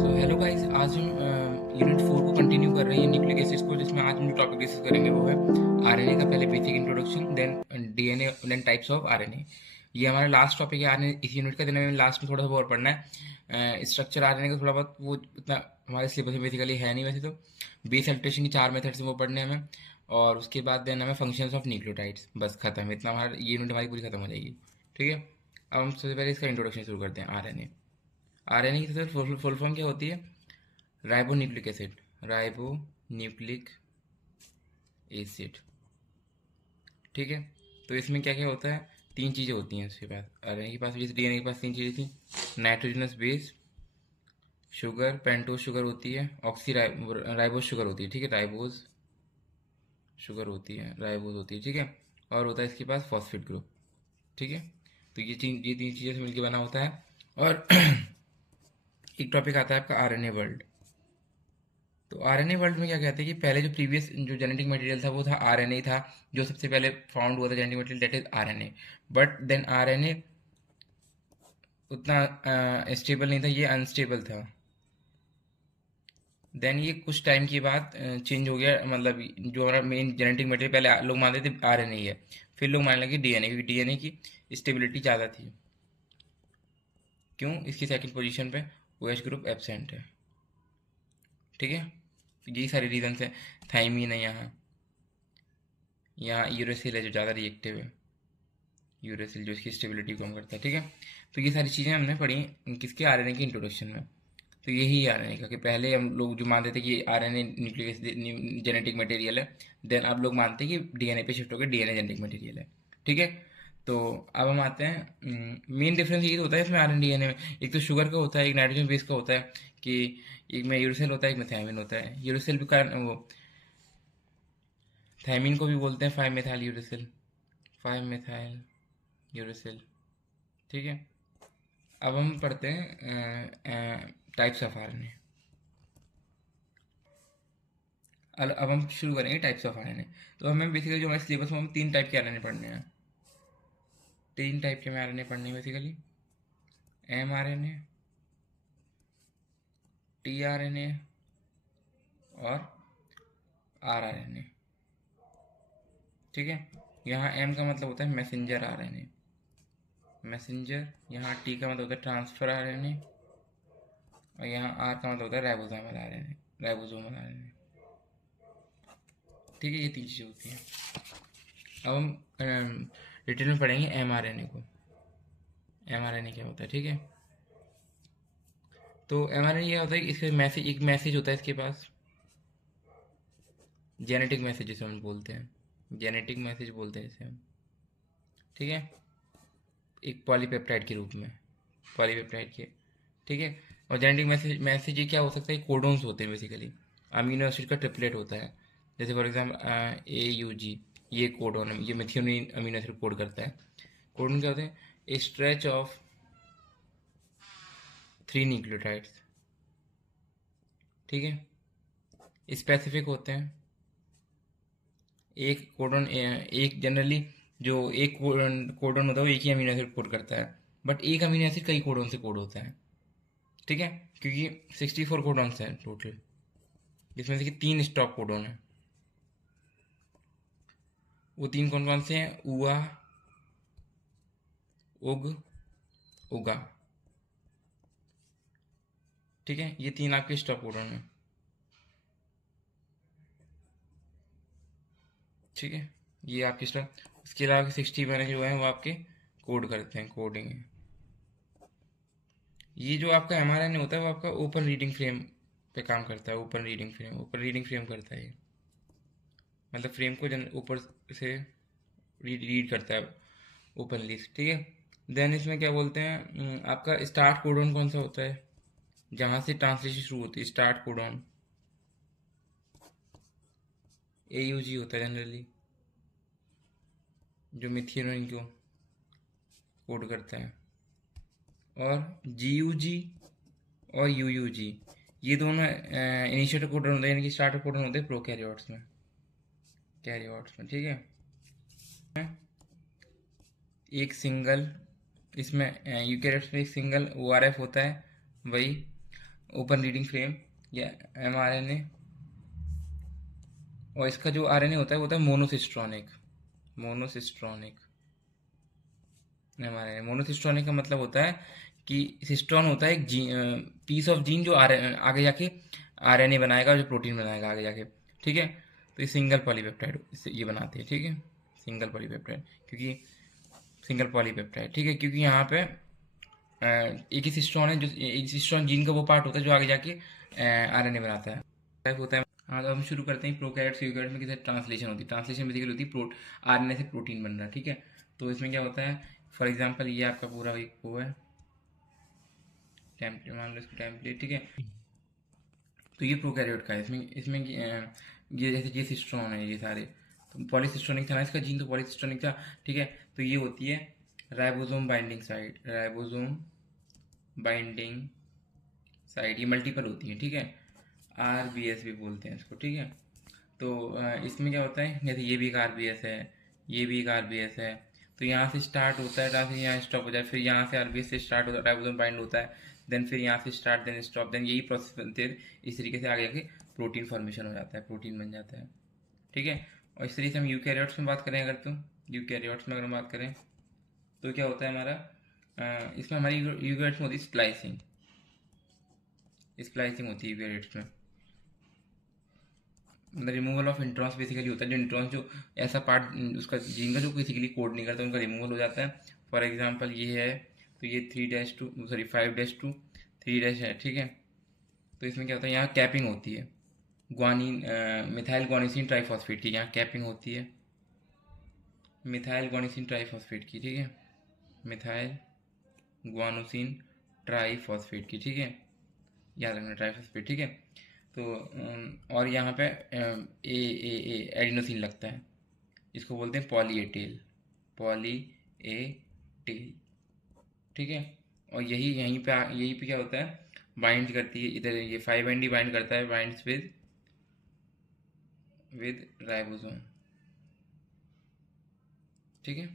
So hello guys, आज हम unit 4 को कंटिन्यू कर रहे हैं न्यूक्लिक एसिड्स को, जिसमें आज हम जो टॉपिक डिस्कस करेंगे वो है आरएनए का। पहले basic introduction, then DNA, then types of RNA. ये हमारा लास्ट टॉपिक है आरएनए इस यूनिट का। दिन में लास्ट में थोड़ा सा और पढ़ना है स्ट्रक्चर आरएनए का। थोड़ा बहुत वो उतना हमारे सिलेबस में बेसिकली है नहीं वैसे तो। बेस अल्ट्रेशन की 4 मेथड्स हैं वो पढ़ने हैं हमें, और उसके बाद देन हमें फंक्शंस ऑफ न्यूक्लियोटाइड्स। बस खत्म, इतना हमारा ये यूनिट हमारी पूरी खत्म हो जाएगी। ठीक है, अब हम सबसे पहले इसका इंट्रोडक्शन शुरू करते हैं। आरएनए आरएनए की सबसे फुल फॉर्म क्या होती है? Ribo nucleic acid. Ribo nucleic acid. ठीक है, तो इसमें क्या क्या होता है? 3 चीज़ें होती हैं इसके पास, आरएनए के पास, जैसे डीएनए के पास 3 चीज़ें थी। Nitrogenous base, sugar, pentose sugar होती है, ऑक्सी राइबोज शुगर होती है। ठीक है, राइबोज शुगर होती है, राइबोज होती है। ठीक है, और होता है इसके पास फॉस्फेट ग्रुप। ठीक है, तो ये तीन चीज़ें से मिलकर बना होता है। और एक टॉपिक आता है आपका आरएनए वर्ल्ड। तो आरएनए वर्ल्ड में क्या कहते हैं कि पहले जो प्रीवियस जो जेनेटिक मटेरियल था वो था आरएनए था, जो सबसे पहले फाउंड हुआ था genetic material, that is RNA. But then RNA उतना स्टेबल नहीं था, ये अनस्टेबल था। देन ये कुछ टाइम के बाद चेंज हो गया, मतलब जो हमारा मेन जेनेटिक मटेरियल पहले लोग मानते थे आरएनए ही है, फिर लोग मानने लगे डीएनए, क्योंकि डीएनए की स्टेबिलिटी ज़्यादा थी। क्यों? इसकी सेकंड पोजीशन पे ओएच ग्रुप एब्सेंट है। ठीक है, तो यही सारे रीजन है। थाइमीन है यहाँ, यहाँ यूरेसिल है जो ज़्यादा रिएक्टिव है, यूरेसिल जो इसकी स्टेबिलिटी कम करता है। ठीक है, तो ये सारी चीज़ें हमने पढ़ी किसके? आरएनए की इंट्रोडक्शन में। तो यही है आरएनए का, कि पहले हम लोग जो मानते थे कि आरएनए न्यूक्लियस जेनेटिक मटेरियल है, देन अब लोग मानते हैं कि डीएनए पे शिफ्ट होकर डीएनए जेनेटिक मटेरियल है। ठीक है, तो अब हम आते हैं, मेन डिफरेंस यही तो होता है इसमें आरएनए डीएनए में। एक तो शुगर का होता है, एक नाइट्रोजन बेस का होता है, कि एक में यूरेसिल होता है, एक में थायमिन होता है। यूरेसिल भी कारण वो थायमिन को भी बोलते हैं 5 मेथाइल यूरेसिल, 5 मेथाइल यूरेसिल। ठीक है, अब हम पढ़ते हैं टाइप्स ऑफ आरएनए। अब हम शुरू करेंगे टाइप्स ऑफ आरएनए। तो हमें बेसिकली जो हमारे सिलेबस में हम 3 टाइप के आरएनए पढ़ने हैं। 3 टाइप के हमें आरएनए पढ़ने हैं basically: M RNA, T RNA और आर आरएनए। ठीक है, यहाँ एम का मतलब होता है मैसेंजर आरएनए, मैसेंजर। यहाँ टी का मतलब होता है ट्रांसफर आरएनए, और यहाँ आर का मतलब होता है राइबोसोमल आरएनए, राइबोसोमल आरएनए। ठीक है, ये 3 चीज़ें होती हैं। अब हम डिटेल में पढ़ेंगे एम आर एन ए को। एम आर एन ए क्या होता है? ठीक है, तो एम आर एन ए क्या होता है कि इसका मैसेज, एक मैसेज होता है इसके पास, जेनेटिक मैसेज जिसे हम बोलते हैं, जेनेटिक मैसेज बोलते हैं इसे हम। ठीक है, एक पॉलीपेप्टाइड के रूप में, पॉलीपेप्टाइड के। ठीक है, और जेनेटिक मैसेज, मैसेज ये क्या हो सकता है? कोडोन्स होते हैं बेसिकली, अमीनो एसिड का ट्रिपलेट होता है। जैसे फॉर एग्जाम्पल ए यू जी, ये कोडोन है, ये मेथियोनिन अमीनो एसिड कोड करता है। कोडोन क्या होते हैं? ए स्ट्रेच ऑफ 3 न्यूक्लियोटाइड्स। ठीक है, स्पेसिफिक होते हैं। एक कोडन, एक जनरली जो एक कोडन होता है वो एक ही अमीनो एसिड कोड करता है, बट एक अमीनो एसिड कई कोडोन से कोड होता है। ठीक है, क्योंकि 64 कोडॉन्स हैं टोटल, जिसमें से कि 3 स्टॉप कोडोन है। वो 3 कौन कौन से हैं? उआ, उग, उगा। ठीक है, ये 3 आपके स्टॉप कोडोन हैं। ठीक है, ये आपके स्टॉप। इसके अलावा 61 जो है वो आपके कोड करते हैं, कोडिंग है। ये जो आपका एमआरएनए होता है वो आपका ओपन रीडिंग फ्रेम पे काम करता है। Open reading frame, open reading frame करता है ये, मतलब फ्रेम को ऊपर से रीड करता है ओपनली। ठीक है, देन इसमें क्या बोलते हैं, आपका स्टार्ट कोडॉन कौन सा होता है? जहाँ से ट्रांसलेशन शुरू होती है, स्टार्ट कोडॉन ए यू जी होता है जनरली, जो मिथियोनिन को कोड करता है। और जी यू जी और यू यू जी, ये दोनों इनिशिएटर कोडॉन होते हैं, यानी कि स्टार्टर कोडॉन होते हैं प्रोकैरियोट्स में, कैरियोट्स में। ठीक है, एक सिंगल, इसमें यूकैरियोट्स में एक सिंगल ओ आर एफ होता है, वही ओपन रीडिंग फ्रेम या mRNA, और इसका जो RNA होता है वो होता है मोनोसिस्ट्रॉनिक। मोनोसिस्ट्रॉनिक mRNA, मोनोसिस्ट्रॉनिक का मतलब होता है कि सिस्ट्रॉन होता है एक पीस ऑफ जीन जो आगे जाके RNA बनाएगा, जो प्रोटीन बनाएगा आगे जाके, ठीक है। तो ये सिंगल पॉलीपेप्टाइड ये बनाते हैं, ठीक है, सिंगल पॉलीपेप्टाइड, क्योंकि सिंगल पॉलीपेप्टाइड, ठीक है, क्योंकि यहाँ पे एक ही सिस्ट्रॉन है, जो एक सिस्ट्रॉन जीन का वो पार्ट होता है जो आगे जाके RNA बनाता है, टाइप होता है। हाँ, तो हम शुरू करते हैं प्रोकैरियोट्स यूकैरियोट्स में। किसी ट्रांसलेशन होती है, ट्रांसलेशन बेसिकली होती है RNA से प्रोटीन बन रहा है, ठीक है। तो इसमें क्या होता है, फॉर एग्जांपल ये आपका पूरा एक वो है टेम्पलेट, मान लो इसको टेम्पलेट, ठीक है। तो ये प्रोकैरियोट का है, इसमें इसमें ये जैसे ये सिस्ट्रॉन है, ये सारे तो पॉलीसिस्टोनिक था ना इसका जीन, तो पॉलीसिस्टोनिक था, ठीक है। तो ये होती है ribosome binding site, ribosome binding site, ये मल्टीपल होती है, ठीक है। RBS भी बोलते हैं इसको, ठीक है। तो इसमें क्या होता है, जैसे ये भी एक RBS है, ये भी एक RBS है, तो यहाँ से स्टार्ट होता है, फिर यहाँ स्टॉप हो जाए, फिर यहाँ से RBS से स्टार्ट होता है, राइबोसोम बाइंड होता है, देन फिर यहाँ से स्टार्ट, देन स्टॉप, देन यही प्रोसेस बनते हैं। इस तरीके से आगे आके प्रोटीन फॉर्मेशन हो जाता है, प्रोटीन बन जाता है, ठीक है। और इस तरीके से हम यूकैरियोट्स में बात करें, अगर तो यूकैरियोट्स में अगर हम बात करें तो क्या होता है हमारा, इसमें हमारी यूकैरियोट्स में होती है स्प्लाइसिंग, स्प्लाइसिंग होती है यूकैरियोट्स में, मतलब रिमूवल ऑफ इंट्रॉन्स बेसिकली होता है, जो इंट्रॉन्स जो ऐसा पार्ट उसका जीन का जो बेसिकली कोड नहीं करता, उनका रिमूवल हो जाता है। फॉर एग्जांपल ये है, तो ये 3-2 सॉरी 5-2 3 है, ठीक है। तो इसमें क्या होता है, यहाँ कैपिंग होती है ग्वानिन मिथाइल ग्वानिसिन ट्राइफॉस्फेट की, यहाँ कैपिंग होती है मिथाइल ग्वानिसिन ट्राइफॉस्फेट की, ठीक है, मिथाइल ग्वानोसिन ट्राइफॉस्फेट की, ठीक है, याद रखना ट्राइफॉस्फेट, ठीक है। तो और यहाँ पे ए एडिनोसिन लगता है, इसको बोलते हैं poly A tail, poly A tail, ठीक है। और यहीं पे क्या होता है, बाइंड करती है, इधर ये 5 बाइंड करता है, बाइंड्स विद राइबोसोम, ठीक है।